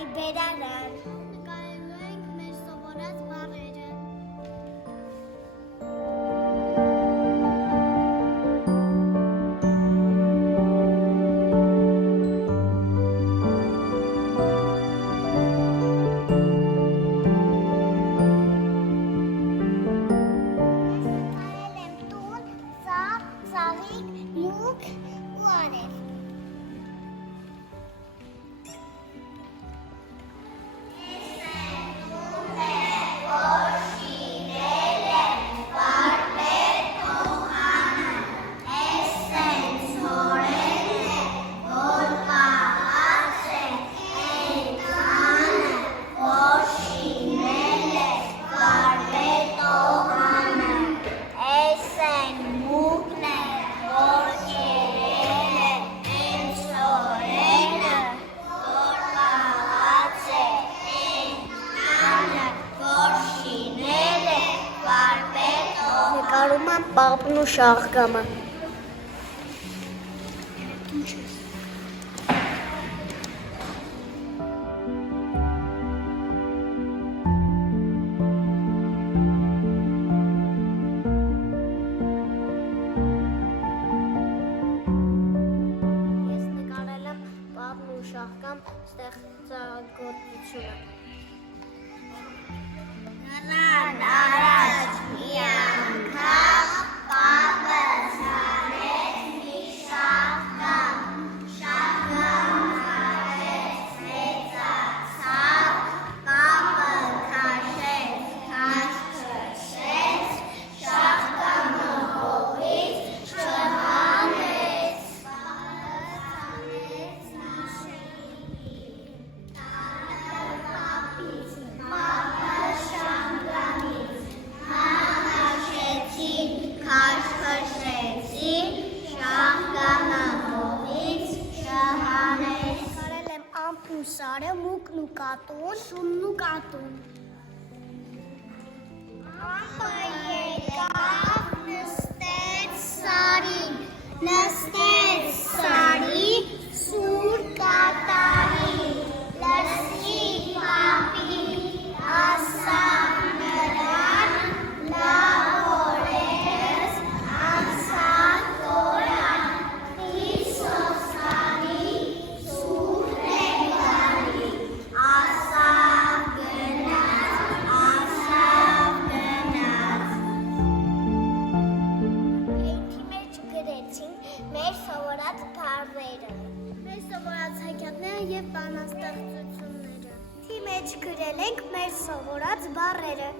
պայբերարը։ Նկարելու ենք մեր սովորած բառերը։ Մուկ ու արև։ Նկարում եմ պապն ու շաղկամը։ Ես նկարել եմ պապն ու շաղկամ ստեղծագործությունը։ Նրան առաջ մի անգամ պապը ցանեց մի շաղկամ, շաղկամ հարեց մեծացավ, պապը քաշեց, քաշքշեց, շաղկամը հողից չհանեց, պապը ցանեց մի շենքի, տանը պապից, պապը շաղկամից, հաշեցին, քաշքշեցին, շաղկամը հողից չհանեց։ Կարել եմ ամպն ու սարը, մուկն ու կատուն, շունն ու կատուն։ Ամպը եկավ, նստեց սարին, նստեց սարի, սուր կատարի, լսի պապի, ասավ նրան, լավ օրես, ասավ կորան, խիսով սարի, սուր նեկարի, ասավ գնաց, ասավ գնաց։ Էիթի մեջ գրեցինք մեր սովորած բառերը, մեր սովորած հեքիաթները և բանաստեղծությունները։ Էիթի մեջ գրել ենք մեր սովորած բառերը։